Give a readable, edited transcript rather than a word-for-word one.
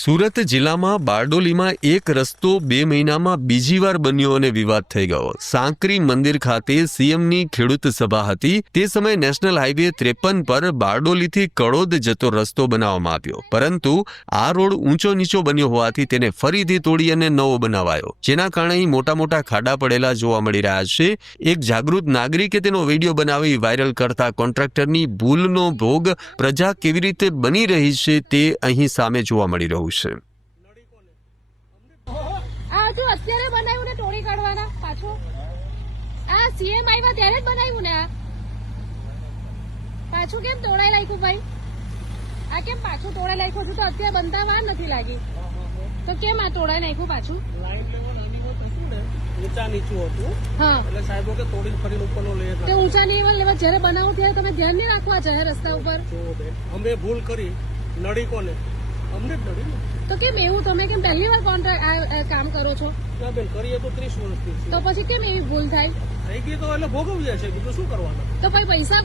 સુરત જિલ્લામાં બારડોલીમાં એક રસ્તો 2 મહિનામાં બીજી વાર બન્યો અને વિવાદ થઈ ગયો। સાંકરી મંદિર ખાતે સીએમની ખેડૂત સભા હતી। તે સમયે નેશનલ હાઈવે 53 પર બારડોલીથી કડોદ જતો રસ્તો બનાવવામાં આવ્યો, પરંતુ આ રોડ ઊંચો નીચો બન્યો હોવાથી તેને ફરીથી તોડી અને નવો બનાવાયો, જેના કારણે અહીં મોટા ખાડા પડેલા જોવા મળી રહ્યા છે। એક જાગૃત નાગરિકે તેનો વિડીયો બનાવી વાયરલ કરતા કોન્ટ્રાક્ટરની ભૂલનો ભોગ પ્રજા કેવી રીતે બની રહી છે તે અહીં સામે જોવા મળી રહ્યું છે। આ જો અત્યારે બનાવ્યું ને તોડી કાઢવાના પાછો આ સીએમ આવ્યા ત્યારે જ બનાવ્યું ને આ પાછું કેમ તોડાઈ નાખ્યું ભાઈ? આ કેમ પાછું તોડાઈ નાખ્યું છે? તો અત્યારે બનતા વાર નથી લાગી તો કેમ આ તોડાઈ નાખ્યું પાછું? લાઈન લેવલ આની હોત હતું ને ઊંચા નીચું હતું, હા, એટલે સાહેબો કે તોડીને ફરીને ઉપરનો લેયર તે ઊંચા લેવલ જ્યારે બનાવો ત્યારે તમે ધ્યાન નહીં રાખવા જાહેર રસ્તા ઉપર? અમે ભૂલ કરી, નડી કોને? અમને જ નડી ને। તો કેમ એવું? તમે કેમ પહેલી વાર કોન્ટ્રાક્ટ કામ કરો છો? ના બેન, કરીએ તો 30 વર્ષથી તો પછી કેમ એવી ભૂલ થાય? થઈ ગઈ તો એટલે ભોગવ્યા છે, બીજું શું કરવાના? તો પછી પૈસા